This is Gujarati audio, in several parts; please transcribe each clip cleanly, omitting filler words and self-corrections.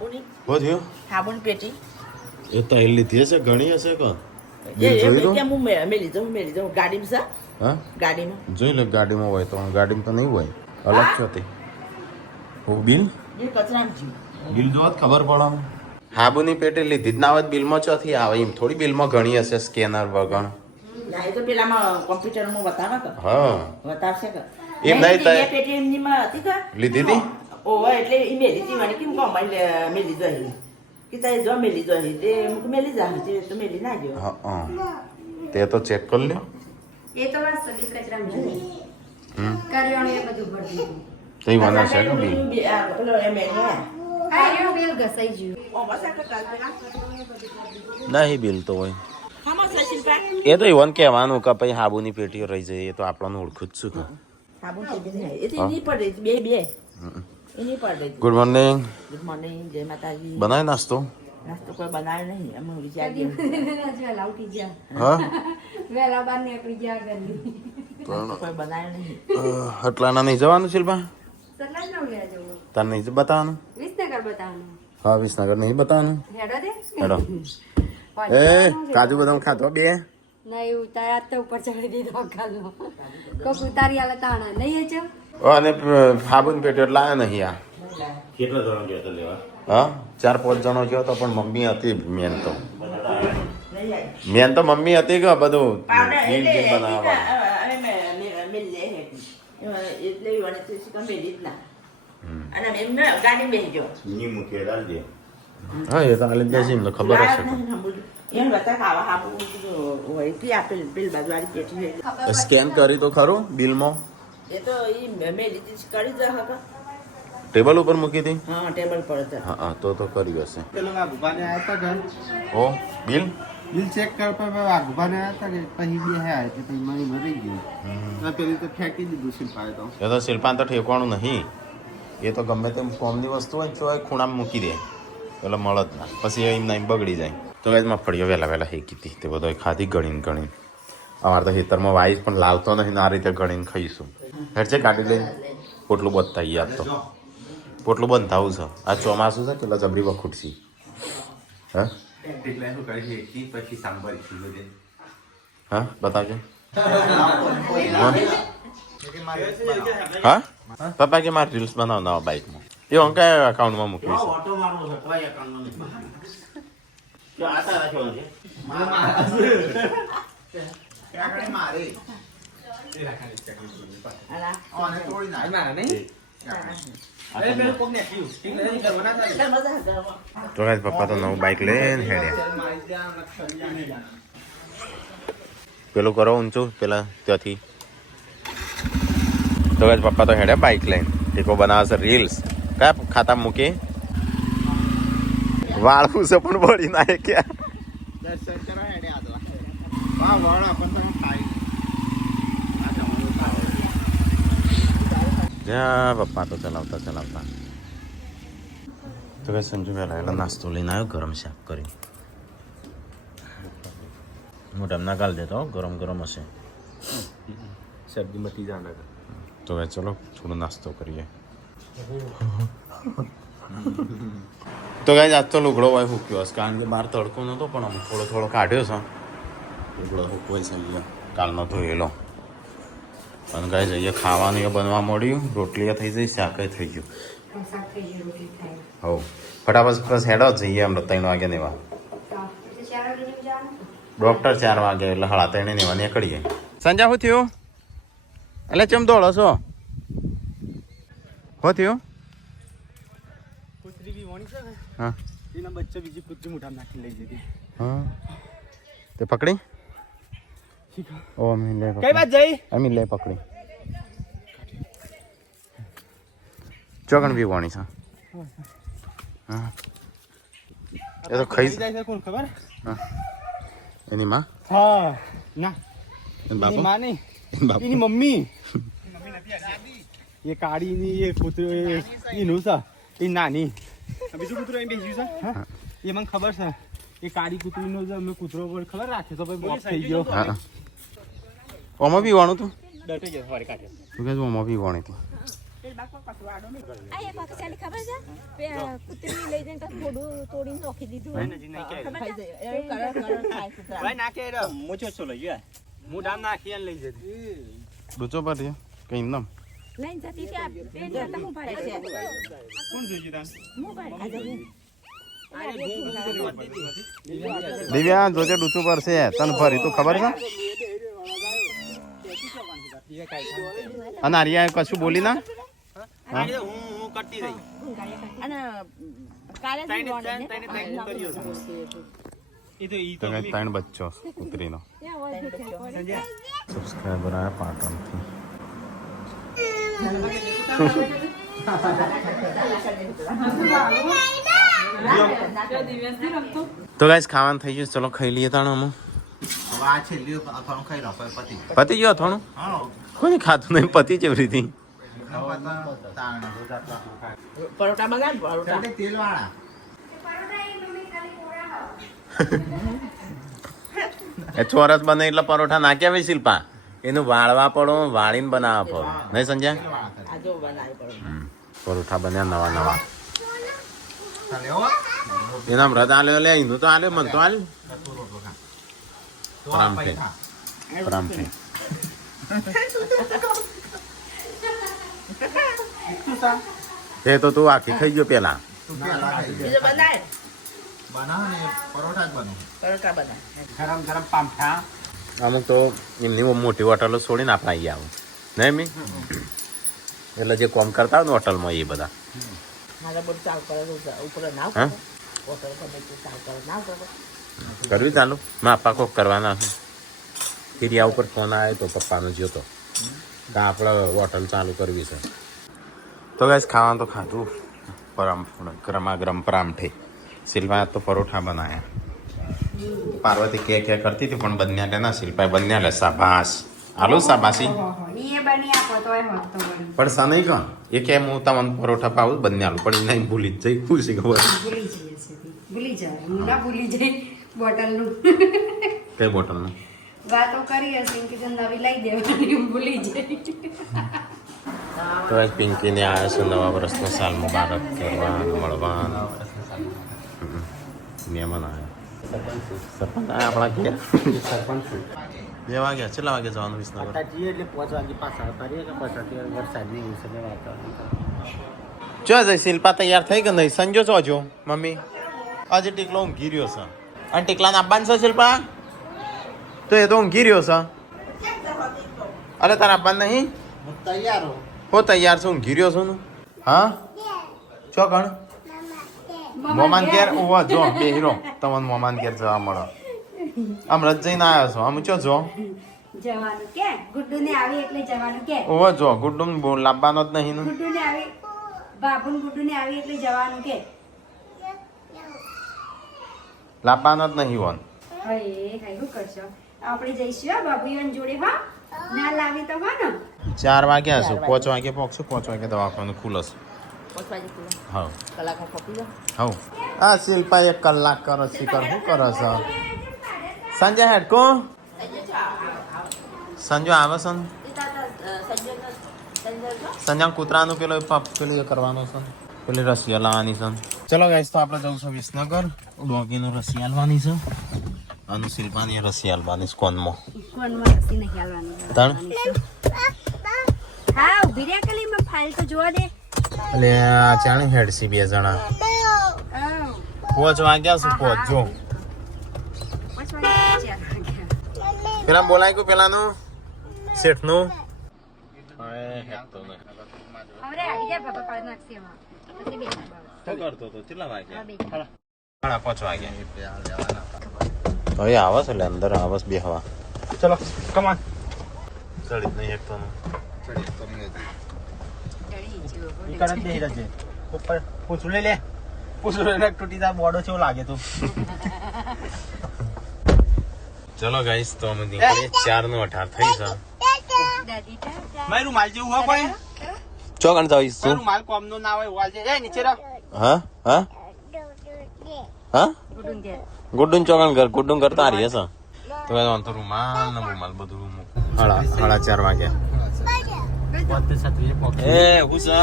હો થયો સાબુન પેટી એ તો એ લીધી હશે ઘણી હશે કે કેમ હું મેલી જાઉં ગાડીમાં છે હા ગાડીમાં જોઈ લે ગાડીમાં હોય તો ગાડીમાં તો નહીં હોય અલગ છે તે હું બિલ એ કચરામાં બિલ જોવા જ ખબર પડે હાબુની પેટે લીધી જ ના હોય બિલમાં ચોથી આવે એમ થોડી બિલમાં ઘણી હશે સ્કેનર વગણ ના એ તો પેલામાં કોમ્પ્યુટરમાં બતાવે કે હા બતાવશે કે એમ નહીં બે પેટી એમનીમાં હતી કે લીધી હતી ઓવા એટલે એ મેલી હતી મને કેમ કહો મેલી જઈ કે તારે જો મેલી જઈ તે મેલી જા તો મેલી ના ગયો હા તે તો ચેક કરી લ્યો એ તો વાત સગી કચરામાં જોઈ કર્યોણ એ બધું ભરી દીધું તઈ મને છે કે બિલ પેલો એમ કર્યો બિલ ઘસાઈ ગયું ઓ બસ આ કાલ નહીં બિલ તો હોય હામાં સચિન પા એ તો ઈવન કહેવાનું કે ભાઈ હાબુની પેટીઓ રહી જાય એ તો આપણને ઓળખું જ છું કે સાબુન પેટી નહીં એ તો એની પડે બે એની પડે ગુડ મોર્નિંગ ગુડ મોર્નિંગ જય માતાજી બનાય નાસ્તો નાસ્તો કોઈ બનાવ્યો નહીં અમે વિચારીએ વેલા ઉઠી ગયા હા વેલા બાર નીકળી ગયા ઘરની કોઈ બનાવ્યો નહીં હટલાના નહીં જવાનું શિલ્પા સટલા જ ન ગયા જવું તાર નહીં બતાવવાનું વિસનગર બતાવવાનું હા વિસનગર નહીં બતાવવાનું હેડો દે હેડો એ કાજુ બદામ ખાતો બે નહીં ઉતાર તો ઉપર ચડી દીધો કાલનો કોક ઉતારી આલે તાણા નહીં એ છે અને હાબુન પેટીઓ લાયા નહીં આ કેટલા જણા ગયા હતા લેવા હા 4-5 જણો ગયો તો પણ મમ્મી હતી મેન તો મમ્મી હતી કે બધું બિલ બિલ બનાવવા ની મૂકી રાખજે હા એ તો આલી દેશે એમને ખબર હશે સ્કેન કરી તો ખરું બિલમાં ટેબલ ઉપર મૂકી હતી ટેબલ પર હા તો કર્યું હશે પેલો વાઘુબાને આવ્યા હતા ઘર ઓ બિલ બિલ ચેક કરવા વાઘુબાને આવ્યા હતા કે પછી બે હે એટલે પછી મારી મરી ગઈ પેલી તો ફેંકી દીધું શિલ્પાએ તો એ તો શિલ્પાન તો ઠેકવાનું નહીં એ તો ગમે તેમ કોમની વસ્તુ હોય તો ખૂણામાં મૂકી દે એટલે મળે જ ના પછી એમ ના બગડી જાય તો એ મગફળીઓ વહેલા હેકી હતી તે બધો ખાધી ગણીને અમારે તો ખેતરમાં વાઈસ પણ લાવતો નહીં આ રીતે ગણીને ખાઈશું હેડ છે કાઢી લઈને પોટલું બનતા યાદ તો પોટલું બંધાવું છે આ ચોમાસું છે કેટલા જબરી વખૂટશી હા હા બતાવજો હા પપ્પા કે મારે રીલ્સ બનાવવા બાઇકમાં એ હું કયા અકાઉન્ટમાં મૂક્યું છે ઓટો મારવો છે કોઈ એકાઉન્ટ નથી જો આતા રાખવાનો તો ગાઈસ પપ્પા તો નવું બાઇક લઈને હેડ્યા પેલું કરો ઊંચું પેલા ત્યાંથી તો ગાઈસ પપ્પા તો હેડ્યા બાઇક લઈને ટેકો બનાવશે રીલ્સ કયા ખાતા મૂકી વાળવું છે પણ બળી ના ક્યાં દર્શન કરવા હેડે આદવા વાહ વળ આપણ તો ખાઈ જ્યાં પપ્પા તો ચલાવતા તો કઈ સંજુ વહેલા એટલે નાસ્તો લઈને આવ્યો ગરમ શાક કરી મોટા ના ગાલ દેતો ગરમ હશે સબ્જી મટી જાના તો ભાઈ ચલો થોડો નાસ્તો કરીએ તો ગાઈસ આજ તો લુગડો ભાઈ ફૂક્યો હશે કારણ કે બહાર તડકો નહોતો પણ અમુક થોડો કાઢ્યો છે લુગડો ફૂકવાય છે અહીંયા કાલનો ધોયેલો અને ગાઈસ અહીંયા ખાવાનું એ બનવા મળ્યું રોટલી થઈ જઈ શાક થઈ ગયું હો ફટાફટ બસ હેડો જઈએ એમ 3 વાગે નેવા ડોક્ટર 4 વાગે એટલે 3:30 નેવા નીકળીએ સંજા શું થયું એટલે ચમ દોડો છો હો થયું કૂતરી બી વણી છે ને હા એના બચ્ચા બીજી કૂતરી મોઢા નાખી લઈ જતી હા તે પકડી ઓ અમી લે કઈ વાત જઈ અમી લે પકડી ચોકણ બી વણી છે હા એ તો ખાઈ જાય છે કોણ ખબર હા એની માં હા ના એની એની બાપુ માં નહીં બાપુ એની મમ્મી એ કાળીની એ કૂતરી એનું છે એ નાની બીજું કૂતરું અહીં બેસ્યું છે હા એ મને ખબર છે એ કાળી કૂતરીનો જે અમે કૂતરો પર ખબર રાખે તો ભાઈ બોપ થઈ ગયો હા ઓમાં બી વણું તું ડટે ગયો સવારે કાઢે તું કે ઓમાં બી વણી તું આ એક વખત ચાલી ખબર છે કૂતરી લઈ જઈને થોડું તોડીને નોખી દીધું ખબર છે હું ડામ નાખી અને લઈ જતી ડૂચો પર કઈ નમ લઈને જતી ત્યાં પેન કરતા હું ભાડે છે કોણ જોઈશે તાન હું ભાડે દિવ્યા જોજે ડૂચું પર છે તને ફરી તું ખબર છે અને આર્યા કશું બોલી ના હું કરતી રહી અને કાલે જ રોડ એ તો ઈ તો કઈ 3 બચ્ચો કૂતરીનો સબસ્ક્રાઈબર આયા પાટણથી તો ગાઈસ ખાવાનું થઈ ગયું ચલો ખાઈ લઈએ તાણ અમે પતિ ગયો થોડું કોઈ ખાતું નહીં પતિ જેવી રીતે પરોઠા બનાવ પરોઠા એ ચોરસ બને એટલે પરોઠા નાખ્યા હોય શિલ્પા એનું વાળવા પડો વાળીને બનાવવા પડો નહીં સમજ્યા આજો બનાવી પરોઠા પરોઠા બન્યા નવા નવા એના વ્રત આલ્યો લે એનું તો આલ્યો મન તો આલ્યું પ્રામથી એ તો તું આખી ખાઈ ગયો પેલા બીજો બનાય પરોઠા બનાય ગરમ ગરમ પામઠા અમુક તો એમની મોટી હોટલો છોડીને આપણે અહીંયા આવું નહીં મી એટલે જે કોમ કરતા હોય ને હોટલમાં એ બધા મારે બધું ચાલ કરે ઉપર ના હા હોટલ પર ચાલ કરે ના કરે કરવી ચાલુ માપા કોક કરવાના છે ફિરિયા ઉપર ફોન આવ્યો તો પપ્પાનો જ્યો તો આપણે હોટલ ચાલુ કરવી છે તો ગાઈસ ખાવાનું તો ખાધું ગરમા ગરમ પરાઠે શિલ્પા તો પરોઠા બનાયા પાર્વતી કે કરતી હતી પણ બન્યા લે ના શિલ્પાએ બન્યા લે શાબાશ હાલો શાબાશી પણ સા નહીં કોણ એ કે હું તમને પરોઠા પાવું બન્યાલું પણ નહીં ભૂલી જ જઈ ખુશી ખબર ભૂલી જાય ના ભૂલી જાય બોટલનું કઈ બોટલનું વાતો કરી હશે કે જો નવી લઈ દેવાની ભૂલી જાય તો આજ પિંકીને આવ્યા છે નવા વર્ષનો સાલ મુબારક કરવા મળવા મહેમાન આવ્યા સરપંચ આપણા ઘેર સરપંચ 2 વાગ્યા કેટલા વાગે જવાનું વિસનગર એટલે 5 વાગે પાછા ફરીએ કે પછી વરસાદની દિવસે વાતાવરણ જો જઈ શિલ્પા તૈયાર થઈ કે નહીં સંજો છો જો મમ્મી આજે ટીકલો ઊંઘી રહ્યો છે અને ટીકલાને આપવાનું છે શિલ્પા તો એ તો ઊંઘી રહ્યો છે અરે તારે આપવાનું નહીં તૈયાર હો તૈયાર છું ઊંઘી રહ્યો છું ને હા ચો ગણ મોમાન ઘેર ઉભો જો બે હીરો તમને મોમાન ઘેર જવા મળે આમ રજ જઈને આવ્યો છો આમ ચો જો જવાનું કે ગુડ્ડુ ને આવી એટલે જવાનું કે ઉભો જો ગુડ્ડુ લાવવાનો જ નહીં ને ગુડ્ડુ ને આવી બાબુ ગુડ્ડુ ને આવી એટલે જવાનું કે લાવવાનો જ નહીં વન હવે શું કરશો આપણે જઈશું હા બાબુઓની જોડે હા ના લાવી તો હા ને 4 વાગ્યા છું 5 વાગે પહોંચશું 5 વાગે દવાખાનું ખુલશે પહોંચવા જતું હા કલાક પપી જાઓ હવ આ શિલ્પા 1 કલાક કરો શીખર શું કરો છો સંજય હેડકો સંજો આવે છે સંજય કૂતરાનું પેલું પેલું એ કરવાનું છે પેલી રસી લાવવાની છે ચલો ગાઈસ તો આપણે જવું છે વિસનગર ડોગીનું રસી આલવાની છે અને શિલ્પાની રસી આલવાની કોનમાં કોનમાં રસી નહીં હાલવાની તણ હા ઉભી રહ્યા કલી માં ફાઇલ તો જોવા દે એટલે આ ચાણી હેડસી 2 જણા 5 વાગ્યા છું 5 જો પેલા બોલાય કે પેલાનું શેઠનું હવે આવી જાય બાબા પાડ નાખશે એમાં પછી બે શું કરતો તો કેટલા વાગ્યા બે 5 વાગ્યા હવે આવે છે એટલે અંદર આવસ બે હવા ચલો કમાન ચડી નહીં એકતો ઈ કરત દે હીરા છે ઉપર પૂછું લે પૂછું લે તૂટી જા બોડો છે લાગે તો ચલો ગાઈસ તો અમે નીકળીએ 4:18 થઈ છે દાદી ટાટા મારું રૂમાલ જેવું હોય કોઈ ચોકણ જાવીશ તું રૂમાલ કોમનો ના હોય વાલ છે એ નીચે રાખ હા હા હા ગુડુન દે ગુડ્ડુન ચોકણ ઘર ગુડ્ડુન કરતા હારી હશે તો વાંધો રૂમાલ ને રૂમાલ બધું 4:30 વાગ્યા બધું છત્રી પોકી એ હું છે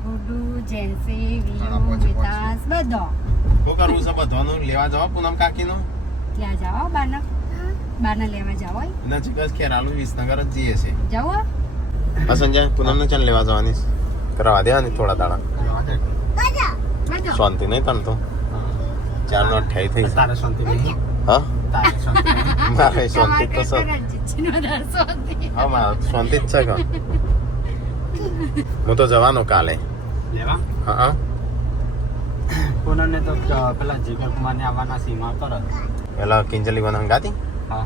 ગુડુ જેન્સી વિયુ વિકાસ બધો શું કરવું છે બધાનું લેવા જવા પૂનમ કાકીનું ત્યાં જાઓ બાના લેવા જાઓ નજીક જ ખેરાલુ વિસનગર જ જઈએ છે જાઓ હા સંજય પૂનમને ચાલ લેવા જવાની છે. કરવા દે ને થોડા દાડા બધો શાંતિ નહીં તને તો 4 નો 28 થઈ છે. તારે શાંતિ નહીં હા તારે શાંતિ નહીં મારે શાંતિ તો સર હા મારે શાંતિ જ છે કે હું તો જવાનો કાલે લેવા હા પૂનમને તો પેલા જીગર કુમારને આવવાના સીમા તરત પેલા કિંજલી બન હંગાતી હા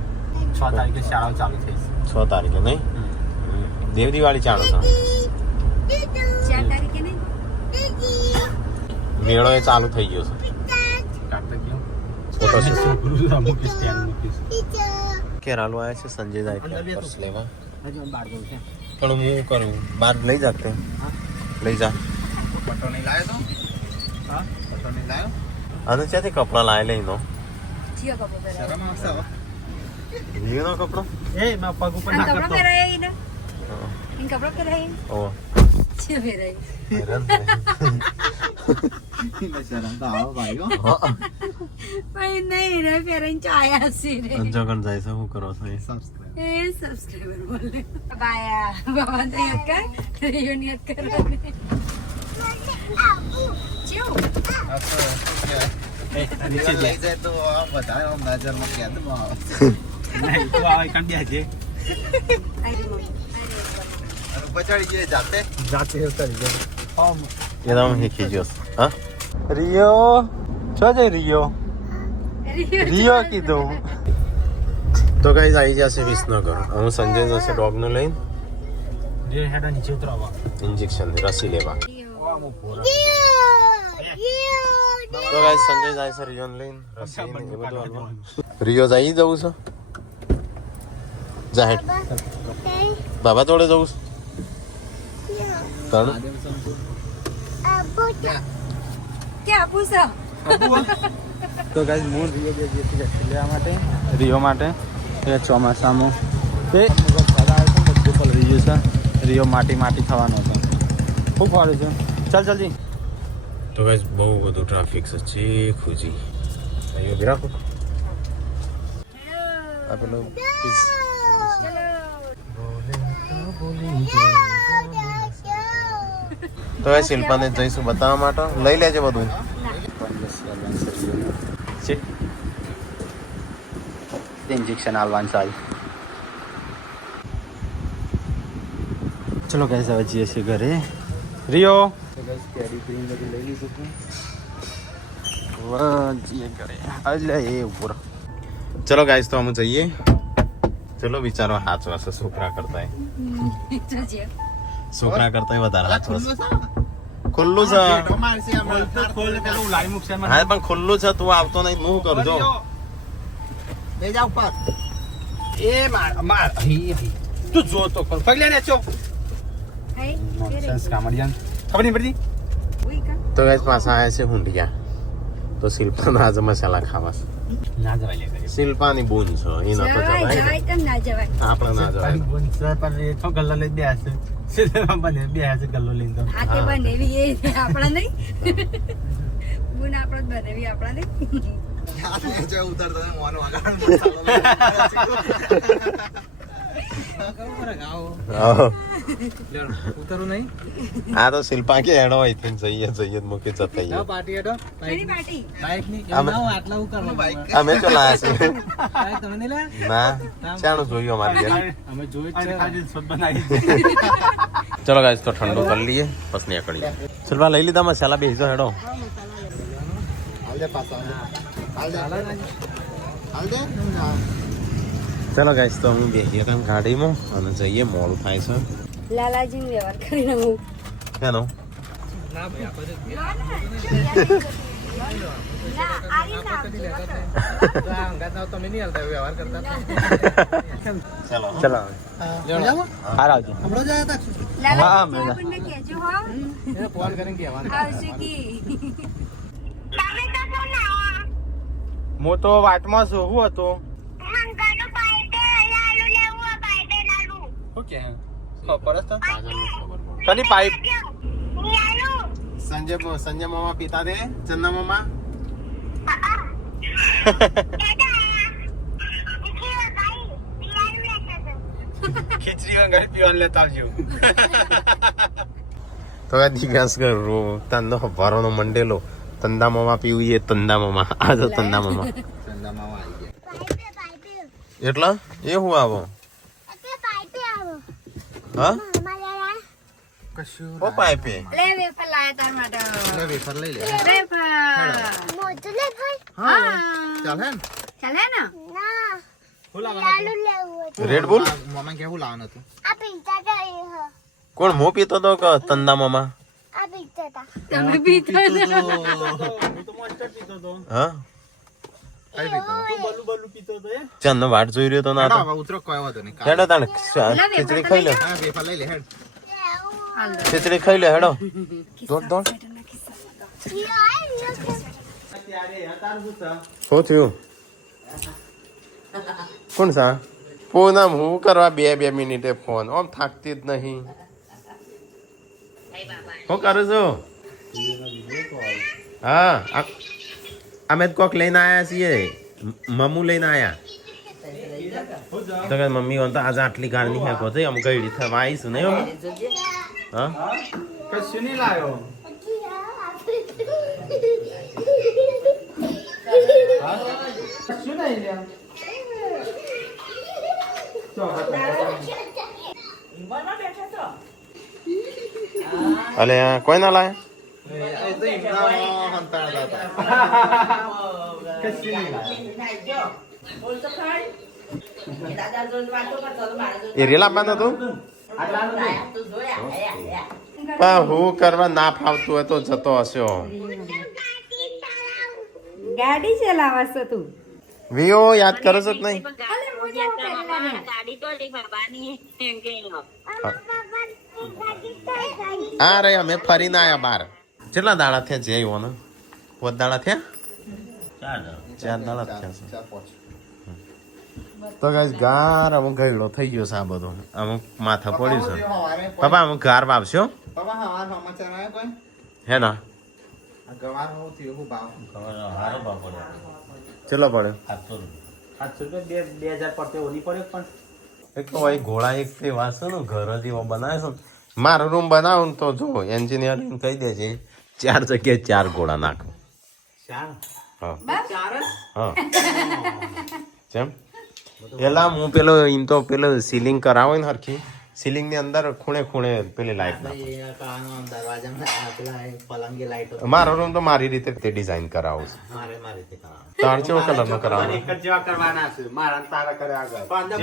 6 તારીખે શાળાઓ ચાલુ થઈ છે 6 તારીખે નહીં દેવ દિવાળી ચાલુ છે 4 તારીખે નહીં મેળો એ ચાલુ થઈ ગયો છે કાઢતા કેવું તો પછી છોકરું મૂકીશ સ્ટેન્ડ મૂકીશ ખેરાલુ આવ્યા છે સંજય જાય પર્સ લેવા હજુ બહાર જવું છે પણ હું કરું બહાર લઈ જાતે લઈ જા પટો નહીં લાવ્યો તો હા પટો નહીં લાવ્યો અને ક્યાંથી કપડા લાવે લઈનો જીઓ કપડો પહેરાય શરમ આવશે હવે લીનો કપડો એ મેં પગ ઉપર અને ના કપડો કરતો પહેરાય એને ઇન કપડો પહેરાય ઓ જીઓ પહેરાય શરમ તો આવો ભાઈઓ પણ નહીં રે પહેરાઈને ચાયા છે રે અંજગણ જાય છે શું કરો છો એ સબસ્ક્રાઇબ એ સબસ્ક્રાઇબર બોલે બાયા બાબા તો યાદ કર રેયો યાદ કર ચેવ નીચે લઈ જાય તો વધારે નજરમાં કેદ નહીં તું આવે કાં બે છે આઈ રે પચાડી ગયે જાતે કરી જાય એ તો હું શીખી ગયો હા રિયો છો જાય રિયો રિયો કીધું તો ગાઈઝ આવી જશે વિસનગર હું સંજય જશે ડોગને લઈને જે હેડા નીચે ઉતરાવા ઇન્જેક્શન રસી લેવા તો ગાઈઝ સંજય જાય છે રિયોને લઈને રસી ને એ બધું હાલવા રિયો જઈ જવું છે જાહેર બાબા જોડે જવું છે તણ ક્યાં પૂછો તો ગાઈસ મૂળ રિયો બે જે લેવા માટે રિયો માટે એ ચોમાસામાં તે બધું પલળી ગયું છે રિયો માટી થવાનો હતો ખૂબ ફાળું છે ચાલ જલ્દી તો ગાઈઝ બહુ બધું ટ્રાફિક છે ચીખ ખુજી અહીંયા ઉભી રાખો આ પેલું તો એ શિલ્પાને જઈશું બતાવવા માટે લઈ લેજો બધું ઇન્જેક્શન આલવાનું સારું ચલો ગાઈસ હવે જઈએ છીએ ઘરે રિયો તો ગાઈસ કેડી ક્રીમ બધું લઈ લીધું જઈએ ઘરે એટલે એ ઉપર ચલો ગાઈસ તો અમે જઈએ ચલો વિચારો હાચો હશે છોકરા કરતા વધારે હાચો હશે ખુલ્લું છે હા પણ ખુલ્લું છે તું આવતો નહીં હું કરું જો લઈ જા ઉપર એ માર તું જો તો કર પગલે ને ચો નોનસેન્સ કામડિયાન ખબર નહીં પડતી તો ગાઈસ પાછા આવ્યા છે હુંડિયા તો શિલ્પાના આજે મસાલા ખાવા છે ના જવાય લે શિલ્પાની બૂન છે એ નતો જવાય ના જવાય આપણે ના જવાય પણ એ તો ગલ્લો લઈ બે હશે સિનેમા બને બે હશે ગલ્લો લઈને તો આ તે બનેવી એ આપણા નહીં ગુણ આપણો જ બનેવી આપણા નહીં ઉતરું નહીં આ તો શિલ્પા કે એડો અહીંથી જઈએ મૂકી જતા પાર્ટી હેડો કેની પાર્ટી બાઈક ની અમે- આટલા ઉતરવા બાઈક અમે તો લાયા છે તમે નહીં લે ના ચાણું જોયું અમારી ઘેર અમે જોઈ જ છે સ્વત બનાવી ચલો ગાઈસ તો ઠંડો કરી લઈએ બસ નીકળીએ શિલ્પા લઈ લીધા મસાલા બેસજો હેડો ચલો ગાઈસ તો અમે બેસીએ કામ ગાડીમાં અને જઈએ મોડું થાય છે લાલાજી વ્યવહાર કરીને હું હેનો તમે નહીં હાલતા વ્યવહાર કરતા ચલો ચલો હાર આવજો લાલા હા, આપણને કહેજો હો ફોન કરીને કહેવાનું આવશે કી હું તો વાટમાં છું શું હતું ઓકે પડે તો કની પાઇપ સંજય મામા પિતા દે ચંદા મામા ખીચડી વગર પીવાનું લેતા આવજો તો દિગાસ કરો તંદો ભરવાનો મંડેલો તંદા મામા પીવું એ તંદા મામા આ તો તંદા મામા એટલા એ હું આવો હા ઓ પાઇપે લે વેફર લાયા તાર માટે લે વેફર લઈ લે વેફર મોટું લે ભાઈ હા ચાલ હે ચાલે ને ના હું લાવવાનું લાલુ લેવું રેડ બુલ મામા કેવું લાવવાનું હતું આ પિઝા જાય હ કોણ મો પીતો તો કે તંદા મામા આ પિઝા તા તમે પીતો ને હા ચંદ વાટ જોઈ રહ્યો તો ના તો ઉતરો કોઈ વાતો નહીં હેડો તાણ ખીચડી ખાઈ લે હા વેફર લઈ લે હેડ ખીચડી ખાઈ લે હેડો દોડ શું થયું કોણ સા પૂનમ હું કરવા 2 મિનિટે ફોન આમ થાકતી જ નહીં શું કરું છું હા અમે કોક લઈને આયા છીએ મમ્મુ લઈને આયા તો કે મમ્મી તો આજે આટલી ગાળ નહીં હેકો થઈ આમ ગઈડી થવા આવીશું નહીં અમે હા કશું નહીં લાવ્યો અલે કોઈ ના લાય એ રેલા બાંધો તું હું કરવા ના ફાવતું હોય તો જતો હશો ગાડી ચલાવસ તું વિયો યાદ કરો છો કે નહીં હા રે અમે ફરીને આયા બાર કેટલા દાડા થયા જઈ ને પોત દાડા થયા 4 દાડા થયા તો ગાઈસ ગાર અમુક ગયડો થઈ ગયો છે આ બધો અમુક માથા પડ્યું છે પપ્પા અમુક ગાર વાપશો હે ના ચલો પડે 700 પડતે ઓની પડે પણ એક તો ભાઈ ઘોડા એક તે વાસો ને ઘર જ એવો બનાવે છે મારો રૂમ બનાવો ને તો જો એન્જિનિયરિંગ કહી દે છે 4 જગ્યાએ 4 ઘોડા નાખો હા હા જેમ પેલા હું પેલો એમ તો પેલો સીલિંગ કરાવો ને હરખી સીલિંગ ની અંદર ખૂણે ખૂણે પેલી લાઈટ મારો રૂમ તો મારી રીતે તે ડિઝાઇન કરાવું છું તાર કેવો કલર નો કરાવવાનો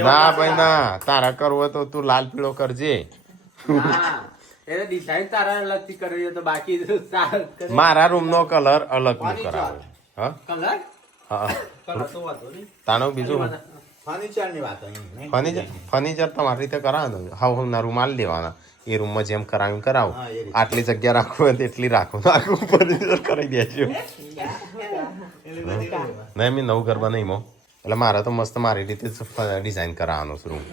ના ભાઈ ના તારા કરવું હોય તો તું લાલ પીળો કરજે મારા રૂમ નો કલર અલગ નો કરાવે હા હા તાનો બીજું ફર્નિચર તમારી રીતે કરાવવાનું હા ના રૂમાલ લેવાના એ રૂમમાં જેમ કરાવ્યું કરાવો આટલી જગ્યા રાખવું હોય તેટલી રાખો આખું ફર્નિચર કરી દેજો નહીં મેં નવું ઘર બનાવી એટલે મારે તો મસ્ત મારી રીતે ડિઝાઇન કરાવવાનું છે રૂમ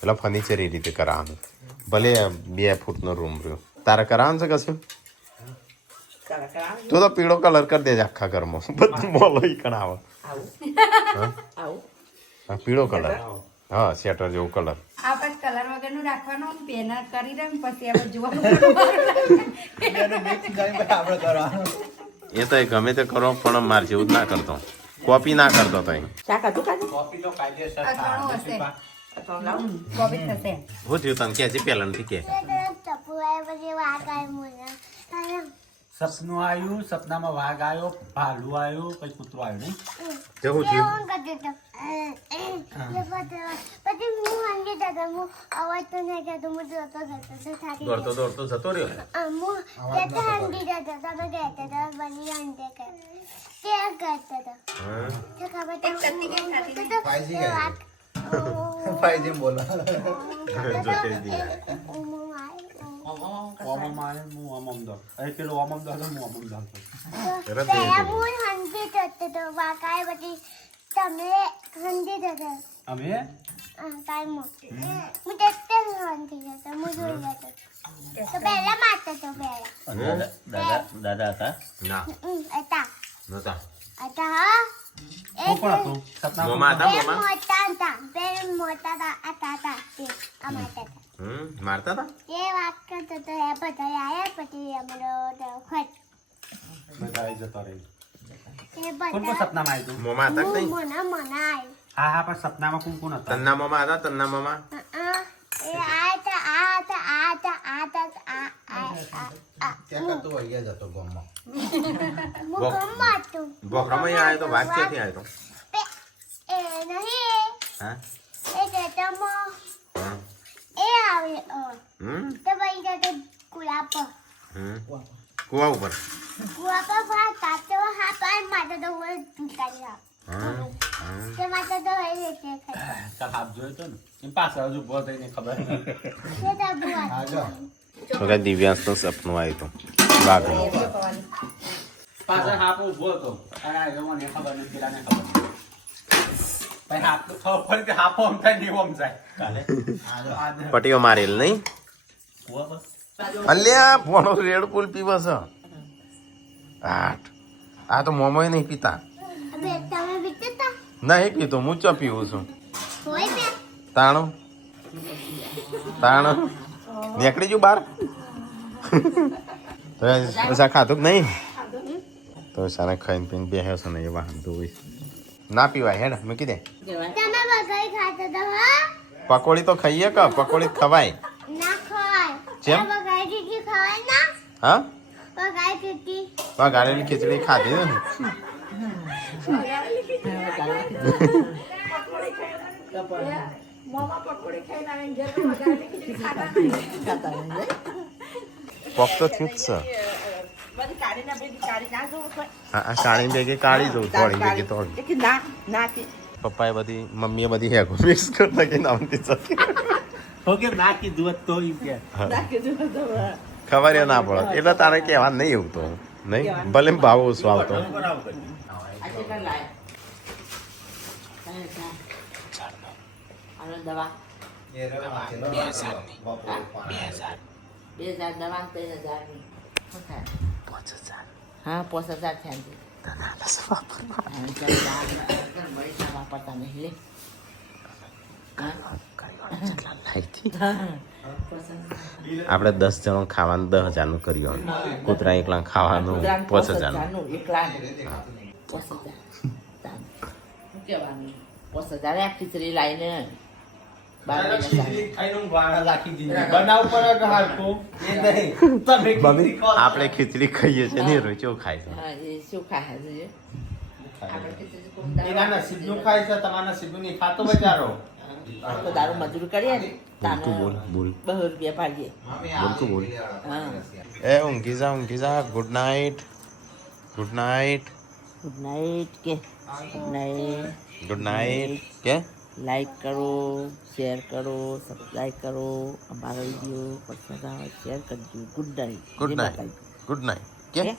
એટલે ફર્નિચર એ રીતે કરાવવાનું ભલે 2 ફૂટનો રૂમ રહ્યો તારે કરાવવાનું છે કશું તું તો પીળો કલર કરી દેજે આખા ઘરમાં બધું મોલો કણાવો પીળો કલર હા શેટર જેવો કલર આ પછી કલર વગરનું રાખવાનું પેનર કરી દે પછી આપણે જોવાનું એ તો ગમે તે કરો પણ માર જેવું જ ના કરતો કોપી ના કરતો તો કોપી થશે હું થયું તને કે પેલા નથી કે ટપુ આય પછી વાગ આય મને સપનું આવ્યું સપનામાં વાઘ આવ્યો ભાલુ આવ્યું પછી કૂતરો આવ્યો નહીં કેવું થયું પછી હું હંગે જતો હું અવાજ તો નહીં જતો હું જોતો થાકી દોડતો દોડતો જતો રહ્યો હું જતો હંગે જતો તમે ગયા હતા બની હંગે ત્યાં કરતો હતો ખબર ફાઈજી બોલો કાંઈ હું તે શાંતિ જતો હું જોઈ જતો તો પહેલા મારતો તો પહેલા દાદા હતા ના હતા નતા હતા હા કોણ હતું સપના મોમાં હતા બે મોમાં મોટા હતા બે મોટા હતા હતા તે અમારા હતા મારતા હતા તે વાત કરતો તો એ બધા આયા પછી અમારો ખટ બધા આવી જતો રહી એ કોણ બધા સપનામાં આવ્યું મોમાં હતા કે નહીં મના આવ્યું હા હા પણ સપનામાં કોણ હતા તન્ના મોમાં હતા તન્ના મોમાં એ આ હતા મુકમ્મા હતું બોકરામાં આવ્યો તો વાત ક્યાંથી આવ્યો એ નહીં હા એ જતમો હા એ આવે તો ભાઈ જતો કુલા પર કુવા ઉપર કુવા પર ભાત કાચો હા પાન માથે તો હોય ઢુકાઈ હા તે માથે તો હોય એટલે ખાઈ કાલ હાફ જોયો તો ને એમ પાછળ હજુ ઉભો થઈને ખબર નહીં. તે તો બુઆ તો કઈ દિવ્યાંશનું સપનું આવ્યું હતું બાઘનું પાછળ હાફ ઉભો હતો અને આ મને ખબર નહીં પેલાને ખબર નહીં. ભાઈ હાફ તો ખબર પડી કે હાફ ઓમ થાય નહીં ઓમ જાય કાલે પટીઓ મારેલ નહીં કુવા બસ અલ્યા ભોણો રેડ પુલ પીવસ આ તો મોમોય નહીં પીતા અબે તમે બીતતા નહીં પીતો હું ચા પીવું છું હોય બે તાણું નીકળી જુ બહાર તો પૈસા ખાતું કે નહીં તો સાને ખાઈને પીને બેહ્યો છે ને એ વાહન ધોઈ ના પીવાય હેડ મૂકી દે તમે બગાઈ ખાતા તો હા પકોડી તો ખાઈએ કે પકોડી ખવાય ના ખાય ચેમ? બગાઈ કીકી ખાય ના હા બગાઈ કીકી વઘારેલી ખીચડી ખાધી ને પોક તો થયું જ છે બધી કાઢીને ભેગી કાઢી ના જોવું કોઈ હા કાળી ભેગી કાઢી દઉં થોડી ભેગી થોડી કે ના ના કે પપ્પાએ બધી મમ્મીએ બધી હેગો મિક્સ કરતા કે નામતી છે ઓકે ના કીધું હોત તો ઈ કે ના કીધું તો ખબર એ ના પડે એટલે તારે કહેવા નહીં એવું તો નહીં ભલે ભાવ ઓછો આવતો આજે કણ લાય આનો દવા 2000 દવા 3000 ની શું થાય 5000 હા 5000 થયા વાપરતા નહીં લે આપણે 10 જણો ખાવાનું 10,000 નું કર્યું કૂતરા એકલા ખાવાનું 5,000 એકલા 5000 કેવાનું 5000 આ ખીચડી લાઈને આપણે ખીચડી ખાઈએ છીએ ને રોચો ખાય છે હા એ શું ખાય છે આપણે ખીચડી ખૂબ તો દારૂ મજૂરી કરીએ ને બોલતું બોલ બોલ 2 રૂપિયા પાડીએ બોલતું બોલ હા એ ઊંઘી જા ગુડ નાઇટ ગુડ નાઇટ કે ગુડ નાઇટ કે લાઈક કરો શેર કરો સબસ્ક્રાઈબ કરો અમારો વિડીયો પસંદ આવે શેર કરજો ગુડ નાઇટ ગુડ નાઇટ કે કે